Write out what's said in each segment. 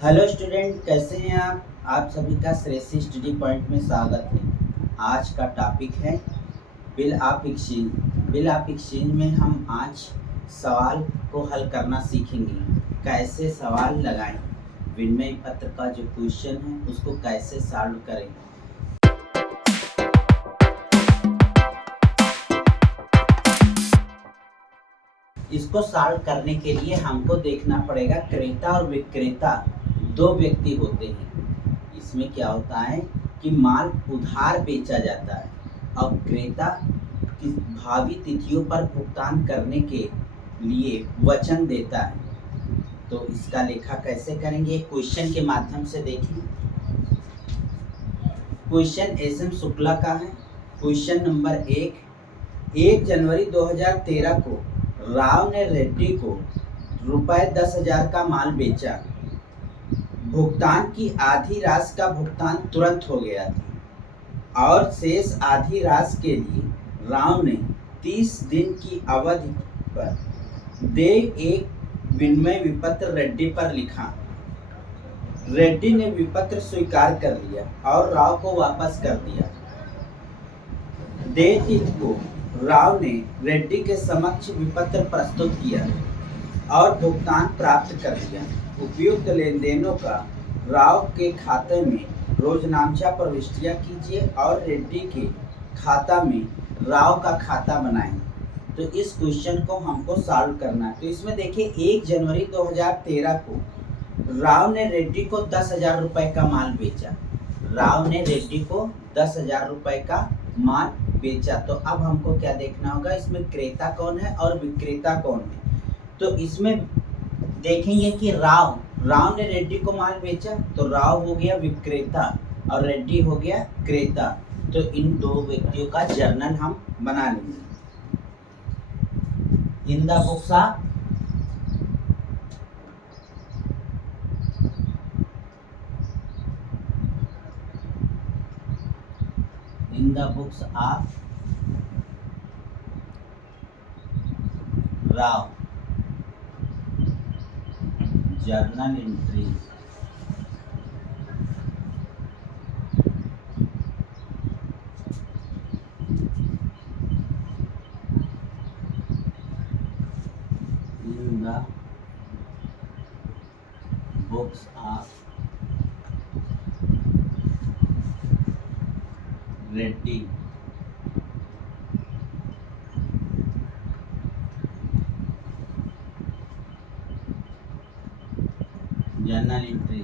Hello student, कैसे हैं आप सभी का श्रेयसी स्टडी पॉइंट में स्वागत है। आज का टॉपिक है bill of exchange. Bill of exchange में हम आज सवाल को हल करना सीखेंगे। कैसे सवाल लगाएं, विनिमय पत्र का जो क्वेश्चन है उसको कैसे सॉल्व करें। इसको सॉल्व करने के लिए हमको देखना पड़ेगा क्रेता और विक्रेता दो व्यक्ति होते हैं। इसमें क्या होता है कि माल उधार बेचा जाता है और क्रेता की भावी तिथियों पर भुगतान करने के लिए वचन देता है। तो इसका लेखा कैसे करेंगे, क्वेश्चन के माध्यम से देखिए। Question SM. शुक्ला का है। क्वेश्चन नंबर 1 जनवरी 2013 को राव ने रेड्डी को ₹10,000 का माल बेचा। भुगतान की आधी राशि का भुगतान तुरंत हो गया था और शेष आधी राशि के लिए राव ने 30 दिन की अवधि पर दे एक विनिमय विपत्र रेड्डी पर लिखा। रेड्डी ने विपत्र स्वीकार कर लिया और राव को वापस कर दिया। देय तिथि को राव ने रेड्डी के समक्ष विपत्र प्रस्तुत किया और भुगतान प्राप्त कर लिया। उपयुक्त लेन देनों का राव के खाते में रोजनामचा प्रविष्टियां कीजिए और रेड्डी के खाता में राव का खाता बनाएं। तो इस क्वेश्चन को हमको सॉल्व करना है। तो इसमें देखिए 1 जनवरी 2013 को राव ने रेड्डी को 10,000 रुपये का माल बेचा। राव ने रेड्डी को 10,000 रुपये का माल बेचा। तो अब हमको क्या देखना होगा, इसमें क्रेता कौन है और विक्रेता कौन है। तो इसमें देखेंगे कि राव ने रेड्डी को माल बेचा, तो राव हो गया विक्रेता और रेड्डी हो गया क्रेता। तो इन दो व्यक्तियों का जर्नल हम बना लेंगे। In the books of Rao journal entries. In the books of Reddy journal entry.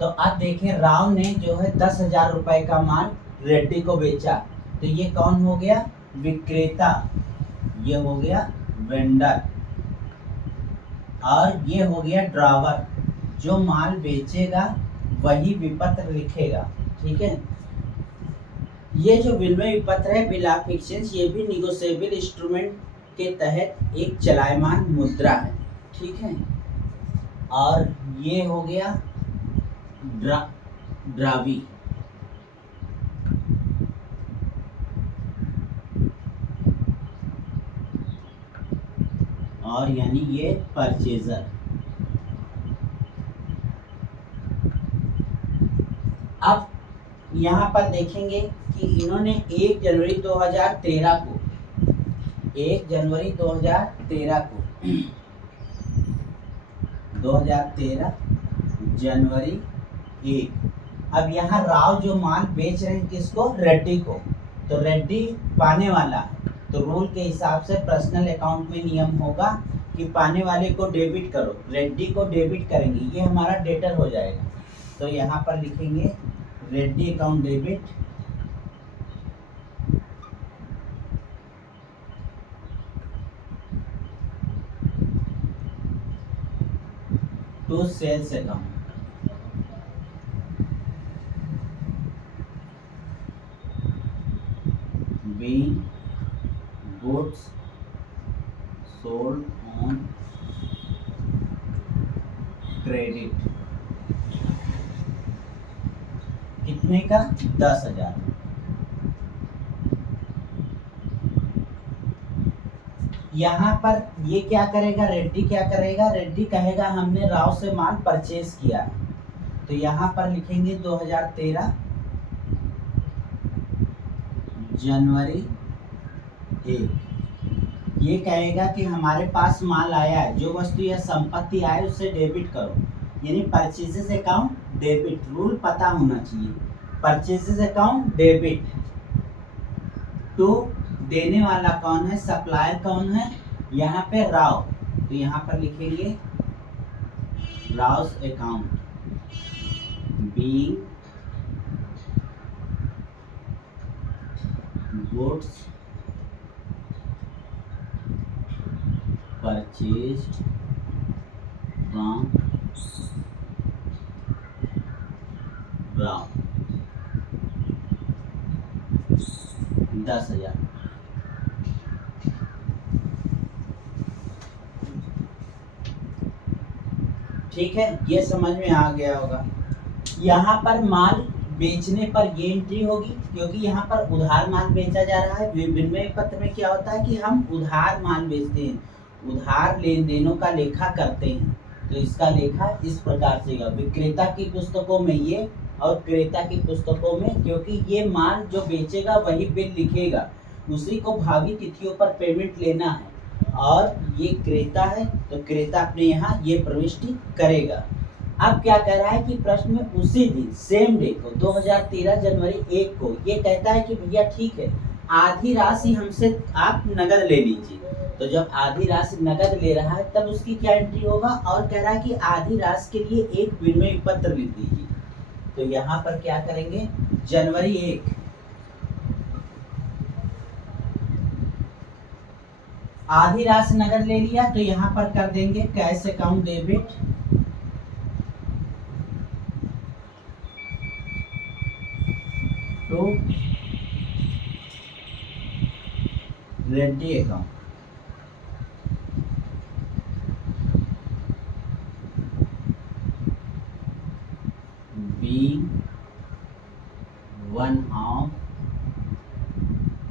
तो अब देखें, राव ने जो है 10,000 रुपए का माल रेड्डी को बेचा। तो ये कौन हो गया, विक्रेता। ये हो गया वेंडर और ये हो गया ड्रावर। जो माल बेचेगा वही विपत्र लिखेगा। ठीक है। ये जो विनिमय विपत्र है, बिल ऑफ एक्सचेंज, ये भी निगोशिएबल इंस्ट्रूमेंट के तहत एक चलायमान मुद्रा है। ठीक है। और ये हो गया ड्रावी। और यानी ये परचेजर। अब यहाँ पर देखेंगे कि इन्होंने 1 जनवरी 2013 को 1 जनवरी 2013 जनवरी 1। अब यहाँ राव जो माल बेच रहे हैं किसको, रेड्डी को। तो रेड्डी पाने वाला है। तो रूल के हिसाब से पर्सनल अकाउंट में नियम होगा कि पाने वाले को डेबिट करो। रेड्डी को डेबिट करेंगे, ये हमारा डेटर हो जाएगा। तो यहाँ पर लिखेंगे Reddy account debit to sales account. being goods sold on credit। कितने का, 10,000। यहाँ पर ये क्या करेगा, रेड्डी क्या करेगा, रेड्डी कहेगा हमने राव से माल परचेज किया है, तो यहाँ पर लिखेंगे 2013 जनवरी 1। ये कहेगा कि हमारे पास माल आया है, जो वस्तु या संपत्ति आए उससे डेबिट करो, यानी परचेजेस अकाउंट डेबिट, रूल पता होना चाहिए। परचेजेस अकाउंट डेबिट टू, देने वाला कौन है, सप्लायर कौन है, यहाँ पे राव, तो यहाँ पर लिखेंगे Rao's account being goods purchased from Rao 10,000। ठीक है, ये समझ में आ गया होगा। यहाँ पर माल बेचने पर ये एंट्री होगी, क्योंकि यहाँ पर उधार माल बेचा जा रहा है। विनिमय पत्र में क्या होता है कि हम उधार माल बेचते हैं, उधार लेन देनों का लेखा करते हैं, तो इसका लेखा इस प्रकार से होगा। विक्रेता की पुस्तकों में ये और क्रेता की पुस्तकों में, क्योंकि ये माल जो बेचेगा वही बिल लिखेगा, उसी को भावी तिथियों पर पेमेंट लेना है, और ये क्रेता है तो क्रेता अपने यहाँ ये प्रविष्टि करेगा। अब क्या कह रहा है कि प्रश्न में उसी दिन सेम डे को 2013 जनवरी 1 को ये कहता है कि भैया ठीक है, आधी राशि हमसे आप नगद ले लीजिए। तो जब आधी राशि नगद ले रहा है तब उसकी क्या एंट्री होगा, और कह रहा है कि आधी राशि के लिए एक विनिमय पत्र लिख दीजिए। तो यहाँ पर क्या करेंगे, जनवरी 1 आधी राशि नगद ले लिया, तो यहाँ पर कर देंगे cash account debit to Reddy account. being 1/2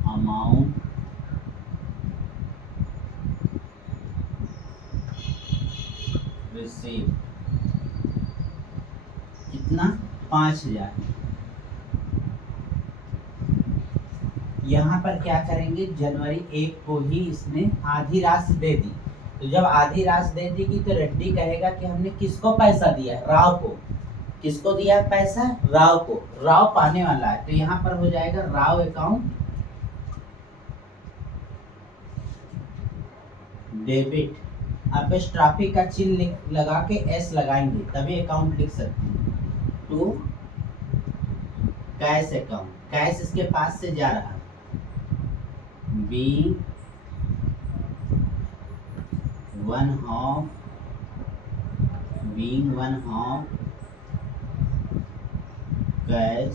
amount received, कितना, 5,000। यहाँ पर क्या करेंगे, जनवरी 1 को ही इसने आधी राशि दे दी, तो जब आधी राशि दे देगी तो रेड्डी कहेगा कि हमने किसको पैसा दिया, राव को। किसको दिया है पैसा, राव को, राव पाने वाला है, तो यहाँ पर हो जाएगा राव अकाउंट डेबिट। आप इस ट्रैफिक का चिन्ह लगा के एस लगाएंगे तभी अकाउंट लिख सकते हैं, टू कैश अकाउंट, कैश इसके पास से जा रहा है, being 1/2 cash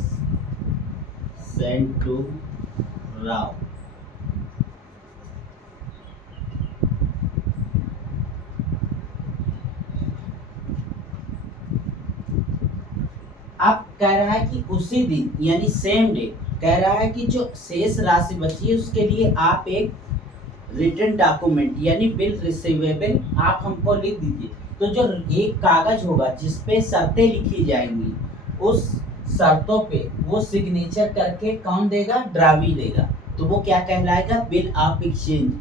send to Rao. अब कह रहा है कि उसी दिन यानी सेम डे, कह रहा है कि जो शेष राशि बची है उसके लिए आप एक रिटर्न डॉक्यूमेंट यानी बिल रिसीवेबल आप हमको लिख दीजिए। तो जो एक कागज होगा जिसपे शर्तें लिखी जाएंगी, उस शर्तों पे वो सिग्नेचर करके कौन देगा, ड्रावी देगा, तो वो क्या कहलाएगा, बिल ऑफ एक्सचेंज।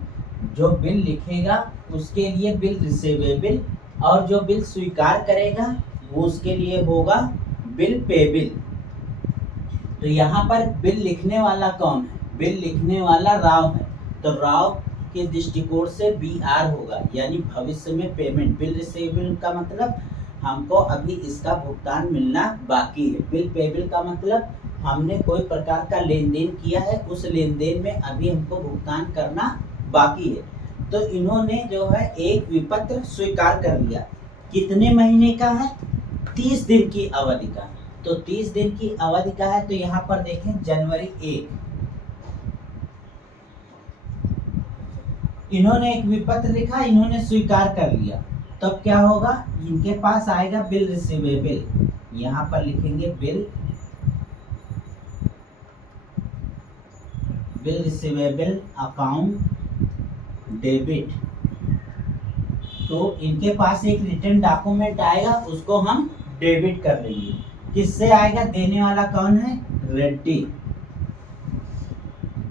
जो बिल लिखेगा उसके लिए बिल रिसीवेबल, और जो बिल स्वीकार करेगा वो उसके लिए होगा बिल पेबिल। तो यहाँ पर बिल लिखने वाला कौन है, बिल लिखने वाला राव है, तो राव के दृष्टिकोण से BR होगा, यानी भविष्य में पेमेंट। बिल रिसीवेबल का मतलब हमको अभी इसका भुगतान मिलना बाकी है, बिल पेबिल का मतलब हमने कोई प्रकार का लेन देन किया है, उस लेन देन में अभी हमको भुगतान करना बाकी है। तो इन्होंने जो है एक विपत्र स्वीकार कर लिया। कितने महीने का है, 30 दिन की अवधि का। तो 30 दिन की अवधि का है, तो यहाँ पर देखें जनवरी 1 इन्होंने एक विपत्र लिखा, इन्होंने स्वीकार कर लिया, तब तो क्या होगा, इनके पास आएगा बिल रिसीवेबल। यहाँ पर लिखेंगे बिल रिसीवेबल अकाउंट डेबिट, तो इनके पास एक रिटर्न डॉक्यूमेंट आएगा, उसको हम डेबिट कर लेंगे। किससे आएगा? देने वाला कौन है? रेड्डी।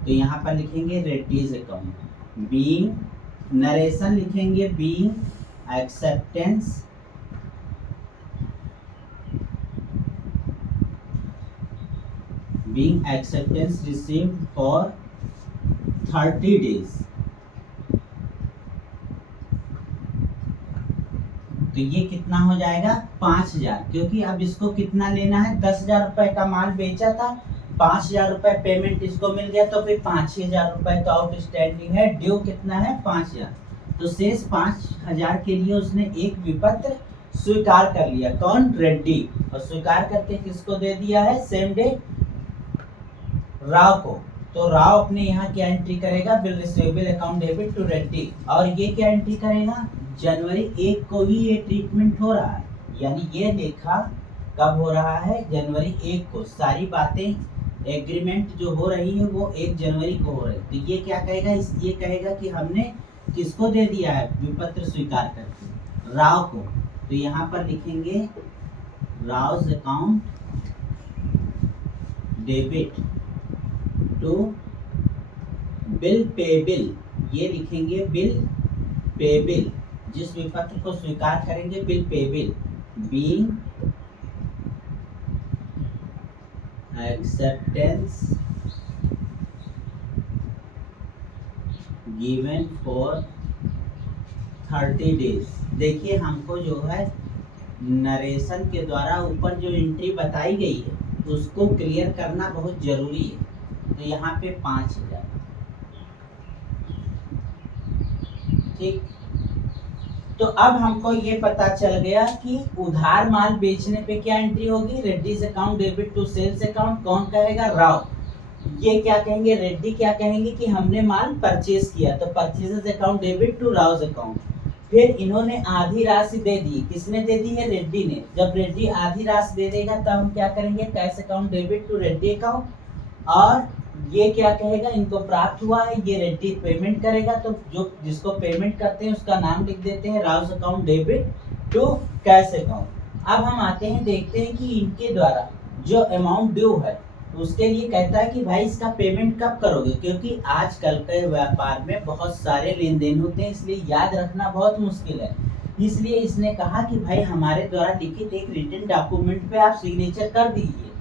तो यहाँ पर लिखेंगे रेड्डीज अकाउंट। बीइंग, नरेशन लिखेंगे being acceptance received for 30 days। तो ये कितना हो जाएगा? 5000, क्योंकि अब इसको कितना लेना है? 10,000 रुपए का माल बेचा था, 5,000 रुपए पेमेंट इसको मिल गया, तो फिर 5,000 रुपए तो आउटस्टैंडिंग है। ड्यू कितना है? 5,000। तो शेष 5,000 के लिए उसने एक विपत्र स्वीकार कर लिया। कौन? रेड्डी। और स्वीकार करके किसको दे दिया है? सेम डे राव को। तो राव अपने यहाँ क्या एंट्री करेगा? Bill receivable account debit to Reddy. और ये क्या एंट्री करेगा? जनवरी 1 को ही ये ट्रीटमेंट हो रहा है, यानी ये लेखा कब हो रहा है? जनवरी 1 को। सारी बातें एग्रीमेंट जो हो रही है वो 1 जनवरी को हो रही है। तो ये क्या कहेगा? ये कहेगा कि हमने किसको दे दिया है विपत्र स्वीकार करके? राव को। तो यहाँ पर लिखेंगे Rao's account debit to bill payable. ये लिखेंगे बिल पेबिल, जिस विपत्र को स्वीकार करेंगे bill payable. Being acceptance given for 30 days। देखिए हमको जो है नरेशन के द्वारा ऊपर जो एंट्री बताई गई है उसको क्लियर करना बहुत जरूरी है। तो यहाँ पे 5,000, ठीक। तो अब हमको ये पता चल गया कि उधार माल बेचने पे क्या एंट्री होगी? Reddy's account debit to sales account. कौन कहेगा? राव। ये क्या कहेंगे? रेड्डी क्या कहेंगे कि हमने माल परचेज किया, तो purchases account debit to Rao's account. फिर इन्होंने आधी राशि दे दी। किसने दे दी है? रेड्डी ने। जब रेड्डी आधी राशि दे देगा तब हम क्या करेंगे? Cash account debit to Reddy account. और ये क्या कहेगा? इनको प्राप्त हुआ है, ये रेड्डी पेमेंट करेगा, तो जो जिसको पेमेंट करते हैं उसका नाम लिख देते हैं Rao's account debit to cash account. अब हम आते हैं, देखते हैं कि इनके द्वारा जो अमाउंट ड्यू है उसके लिए कहता है कि भाई इसका पेमेंट कब करोगे? क्योंकि आजकल के व्यापार में बहुत सारे लेन देन होते हैं, इसलिए याद रखना बहुत मुश्किल है। इसलिए इसने कहा कि भाई हमारे द्वारा लिखित एक रिटन डॉक्यूमेंट पे आप सिग्नेचर कर दीजिए,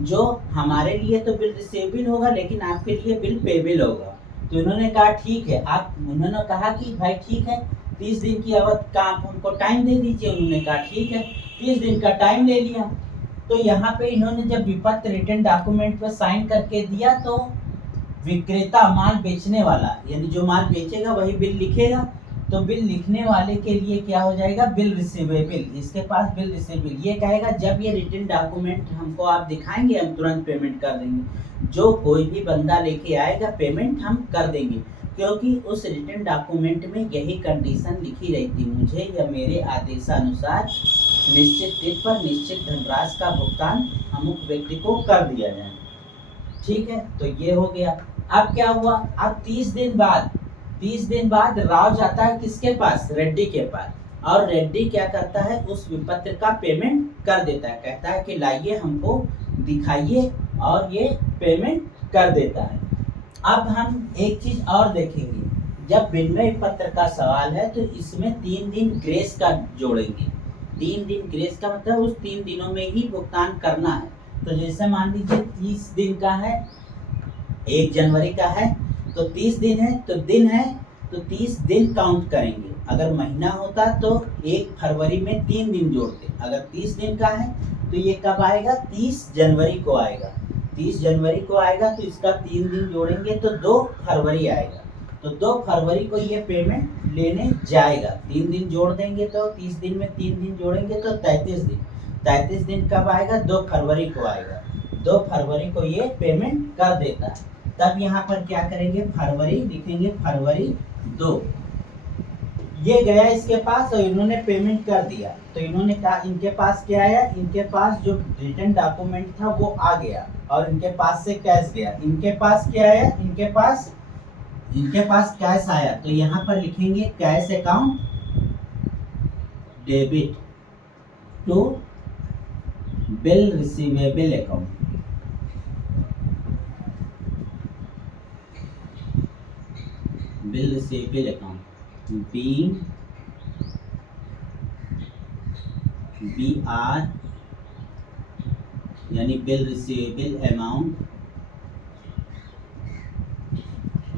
जो हमारे लिए तो बिल रिसीवेबल होगा लेकिन आपके लिए बिल पेबल होगा। तो इन्होंने कहा ठीक है। उन्होंने कहा कि भाई ठीक है, 30 दिन की अवधि का आप हमको टाइम दे दीजिए। उन्होंने कहा ठीक है, 30 दिन का टाइम ले लिया। तो यहाँ पे इन्होंने जब विपत्र रिटर्न डॉक्यूमेंट पर साइन करके दिया तो विक्रेता माल बेचने वाला, यानी जो माल बेचेगा वही बिल लिखेगा। तो बिल लिखने वाले के लिए क्या हो जाएगा? Bill receivable. इसके पास बिल रिसीवेबल। ये कहेगा जब ये रिटर्न डॉक्यूमेंट हमको आप दिखाएंगे हम तुरंत पेमेंट कर देंगे। जो कोई भी बंदा लेके आएगा पेमेंट हम कर देंगे, क्योंकि उस रिटर्न डॉक्यूमेंट में यही कंडीशन लिखी रहती, मुझे या मेरे आदेशानुसार निश्चित तिथि पर निश्चित धनराशि का भुगतान अमुक व्यक्ति को कर दिया जाए। ठीक है, तो ये हो गया। अब क्या हुआ? अब 30 दिन बाद राव जाता है किसके पास? रेड्डी के पास। और रेड्डी क्या करता है? उस विपत्र का पेमेंट कर देता है, कहता है कि लाइए हमको दिखाइए, और ये पेमेंट कर देता है। अब हम एक चीज और देखेंगे, जब विनिमय पत्र का सवाल है तो इसमें 3 दिन ग्रेस का जोड़ेंगे। 3 दिन ग्रेस का मतलब उस 3 दिनों में ही भुगतान करना है। तो जैसे मान लीजिए 30 दिन का है, 1 जनवरी का है तो 30 दिन है, तो 30 दिन काउंट करेंगे। अगर महीना होता तो 1 फरवरी में 3 दिन जोड़ते। अगर 30 दिन का है तो ये कब आएगा? 30 जनवरी को आएगा। 30 जनवरी को आएगा तो इसका 3 दिन जोड़ेंगे तो 2 फरवरी आएगा। तो 2 फरवरी को ये पेमेंट लेने जाएगा। 3 दिन जोड़ देंगे तो 30 दिन में 3 दिन जोड़ेंगे तो 33 दिन। 33 दिन कब आएगा? 2 फरवरी को आएगा। 2 फरवरी को ये पेमेंट कर देता है। तब यहाँ पर क्या करेंगे? फरवरी लिखेंगे, फरवरी 2। ये गया इसके पास और इन्होंने पेमेंट कर दिया। तो इन्होंने कहा, इनके पास क्या आया? इनके पास जो रिटर्न डॉक्यूमेंट था वो आ गया और इनके पास से कैश गया। इनके पास क्या आया? इनके पास इनके पास कैश आया तो यहाँ पर लिखेंगे cash account debit to bill receivable account. Bill receivable account BR यानी बिल रिसीवेबल अमाउंट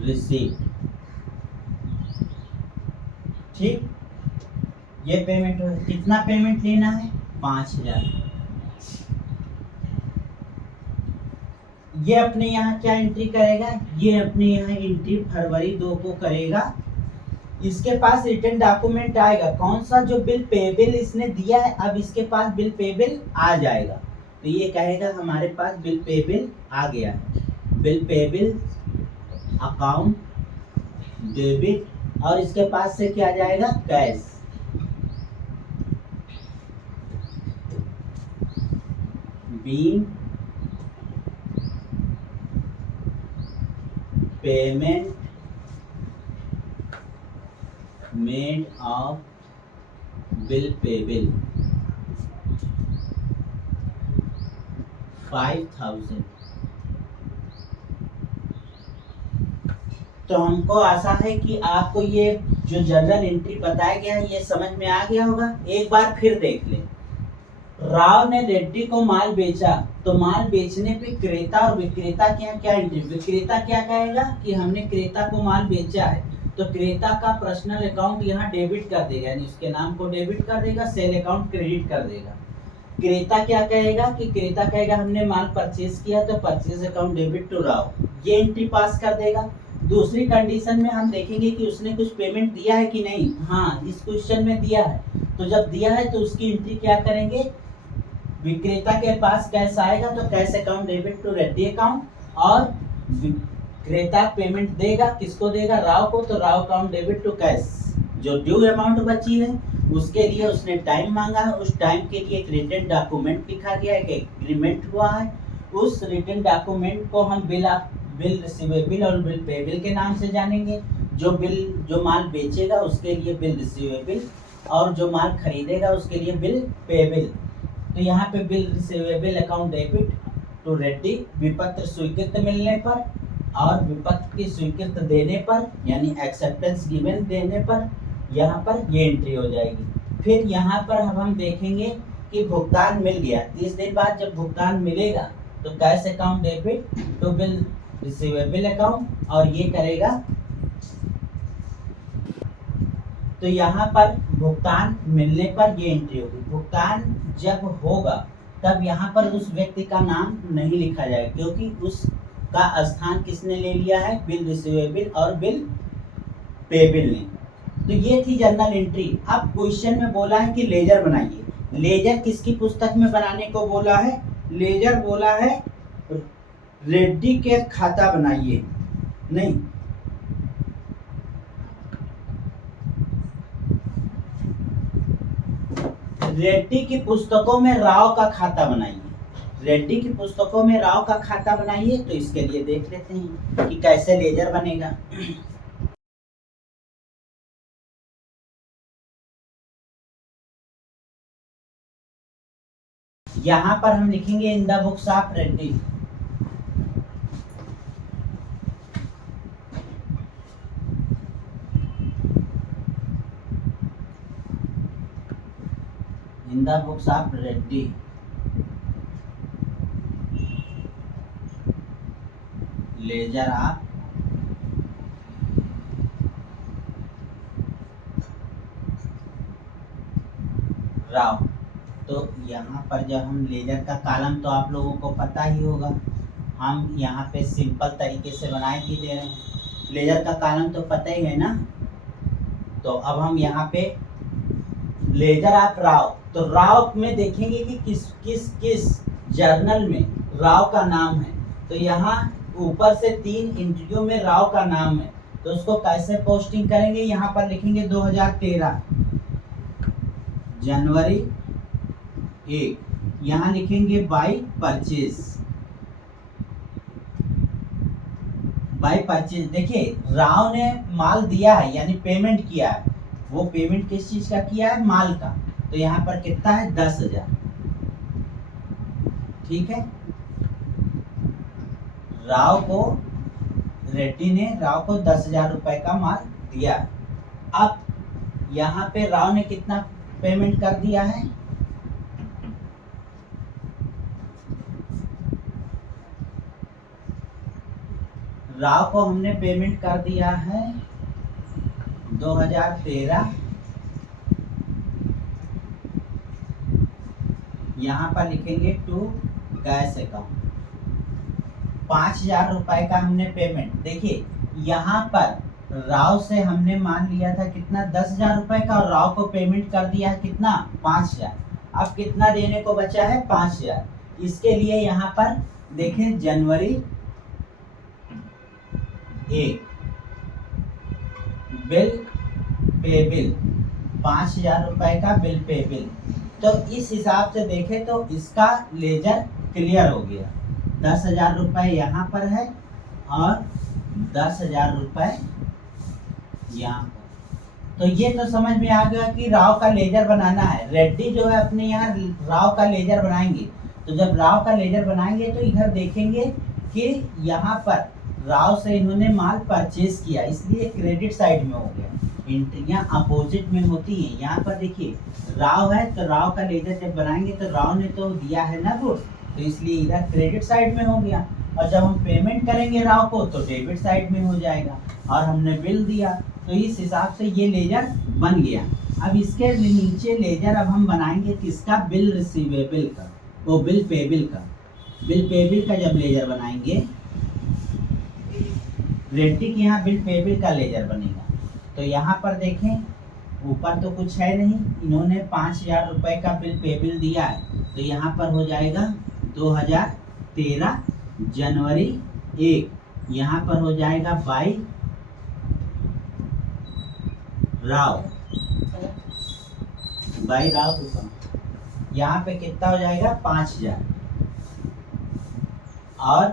रिसीव। ठीक, ये पेमेंट कितना पेमेंट लेना है 5000। ये अपने यहाँ क्या एंट्री करेगा, ये अपने यहाँ एंट्री फरवरी 2 को करेगा। इसके पास रिटर्न डॉक्यूमेंट आएगा, कौन सा, जो बिल पेबल इसने दिया है, अब इसके पास बिल पेबल आ जाएगा। तो ये कहेगा हमारे पास बिल पेबल आ गया है, बिल पेबल अकाउंट डेबिट, और इसके पास से क्या जाएगा cash. Being payment made of bill payable 5000। तो हमको आशा है कि आपको ये जो जर्नल एंट्री बताया गया है ये समझ में आ गया होगा। एक बार फिर देख लें। राव ने रेड्डी को माल बेचा, तो माल बेचने पे क्रेता और विक्रेता क्या क्या एंट्री। विक्रेता क्या कहेगा कि हमने क्रेता को माल बेचा है, तो क्रेता का पर्सनल अकाउंट यहाँ डेबिट कर देगा, यानी उसके नाम को डेबिट कर देगा, सेल अकाउंट क्रेडिट कर देगा। क्रेता क्या कहेगा कि क्रेता कहेगा हमने माल परचेज किया, तो purchase account debit to Rao, ये एंट्री पास कर देगा। दूसरी कंडीशन में हम देखेंगे कि उसने कुछ पेमेंट दिया है कि नहीं। हाँ, इस क्वेश्चन में दिया है, तो जब दिया है तो उसकी एंट्री क्या करेंगे, विक्रेता के पास कैश आएगा तो cash account debit to Reddy account, और विक्रेता पेमेंट देगा, किसको देगा, राव को, तो Rao account debit to cash. जो ड्यू अमाउंट बची है उसके लिए उसने टाइम मांगा है, उस टाइम के लिए एक रिटन डॉक्यूमेंट लिखा गया है, एक एग्रीमेंट हुआ है। उस रिटन डॉक्यूमेंट को हम बिल रिसीवेबल और बिल पेबल के नाम से जानेंगे। जो माल बेचेगा उसके लिए बिल रिसीवेबल, और जो माल खरीदेगा उसके लिए बिल पेबल। तो यहाँ पे bill receivable account debit to Reddy, विपत्र स्वीकृत मिलने पर और विपत्र की स्वीकृत देने पर, यानी एक्सेप्टेंस गिवन देने पर यहाँ पर ये एंट्री हो जाएगी। फिर यहाँ पर हम देखेंगे कि भुगतान मिल गया, 30 दिन बाद जब भुगतान मिलेगा तो cash account debit to bill receivable account, और ये करेगा। तो यहाँ पर भुगतान मिलने पर ये एंट्री होगी। भुगतान जब होगा तब यहाँ पर उस व्यक्ति का नाम नहीं लिखा जाएगा, क्योंकि उसका स्थान किसने ले लिया है, बिल रिसीवेबल और बिल पेबल ने। तो ये थी जर्नल एंट्री। अब क्वेश्चन में बोला है कि लेजर बनाइए। लेजर किसकी पुस्तक में बनाने को बोला है, लेजर बोला है रेड्डी के खाता बनाइए, नहीं, रेड्डी की पुस्तकों में राव का खाता बनाइए। रेड्डी की पुस्तकों में राव का खाता बनाइए। तो इसके लिए देख लेते हैं कि कैसे लेजर बनेगा। यहाँ पर हम लिखेंगे in the books of Reddy. In the books of Reddy laser of Rao. तो यहाँ पर जब हम लेजर का कॉलम, तो आप लोगों को पता ही होगा, हम यहाँ पे सिंपल तरीके से बनाए ही दे रहे हैं। लेजर का कॉलम तो पता ही है ना। तो अब हम यहाँ पे लेजर ऑफ राव, तो राव में देखेंगे कि किस जर्नल में राव का नाम है। तो यहाँ ऊपर से 3 एंट्रियों में राव का नाम है, तो उसको कैसे पोस्टिंग करेंगे, यहाँ पर लिखेंगे 2013 जनवरी 1, यहाँ लिखेंगे बाय बाई परचेज। देखिए राव ने माल दिया है यानी पेमेंट किया है, वो पेमेंट किस चीज का किया है, माल का। तो यहाँ पर कितना है, 10,000। ठीक है, रेड्डी ने राव को 10,000 रुपए का माल दिया। अब यहाँ पे राव ने कितना पेमेंट कर दिया है, राव को हमने पेमेंट कर दिया है 2013। यहाँ पर लिखेंगे टू गैस अकाउंट, 5,000 रुपए का हमने पेमेंट। देखिए यहाँ पर राव से हमने मान लिया था कितना, 10,000 रुपए का, और राव को पेमेंट कर दिया है कितना, 5,000। अब कितना देने को बचा है, 5,000। इसके लिए यहाँ पर देखें जनवरी 1 बिल पे बिल, 5,000 रुपए का बिल पे बिल। तो इस हिसाब से देखें तो इसका लेजर क्लियर हो गया। 10,000 रुपए यहाँ पर है और 10,000 रुपए यहाँ पर। तो ये तो समझ में आ गया कि राव का लेजर बनाना है। रेड्डी जो है अपने यहाँ राव का लेजर बनाएंगे। तो जब राव का लेजर बनाएंगे तो इधर देखेंगे कि यहाँ पर राव से इन्होंने माल परचेज किया, इसलिए क्रेडिट साइड में हो गया। एंट्रियां अपोजिट में होती हैं। यहाँ पर देखिए राव है तो राव का लेजर जब बनाएंगे तो राव ने तो दिया है ना गुड्स, तो इसलिए इधर क्रेडिट साइड में हो गया। और जब हम पेमेंट करेंगे राव को तो डेबिट साइड में हो जाएगा। और हमने बिल दिया, तो इस हिसाब से ये लेजर बन गया। अब इसके नीचे लेजर अब हम बनाएंगे किसका, बिल रिसीवेबल का, वो बिल पेबिल का। बिल पेबिल का जब लेजर बनाएंगे, रेड्डी के यहाँ बिल पेबिल का लेजर बनेगा। तो यहाँ पर देखें ऊपर तो कुछ है नहीं, इन्होंने 5,000 रुपए का बिल पेबिल दिया है। तो यहाँ पर हो जाएगा 2013 जनवरी 1, यहाँ पर हो जाएगा बाई राव रुपये। यहाँ पे कितना हो जाएगा, 5,000, और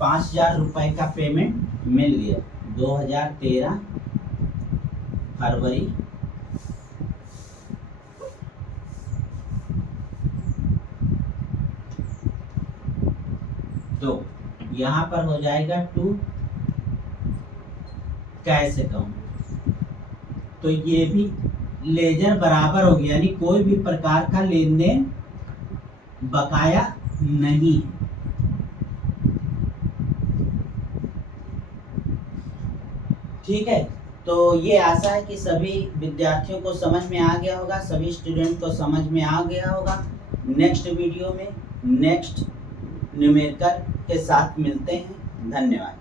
5,000 रुपए का पेमेंट मिल गया 2013 फरवरी। तो यहाँ पर हो जाएगा टू कैश अकाउंट। तो ये भी लेजर बराबर हो गया, यानी कोई भी प्रकार का लेन देन बकाया नहीं है। ठीक है, तो ये आशा है कि सभी विद्यार्थियों को समझ में आ गया होगा, सभी स्टूडेंट को समझ में आ गया होगा। नेक्स्ट वीडियो में नेक्स्ट न्यूमेरिकल के साथ मिलते हैं। धन्यवाद।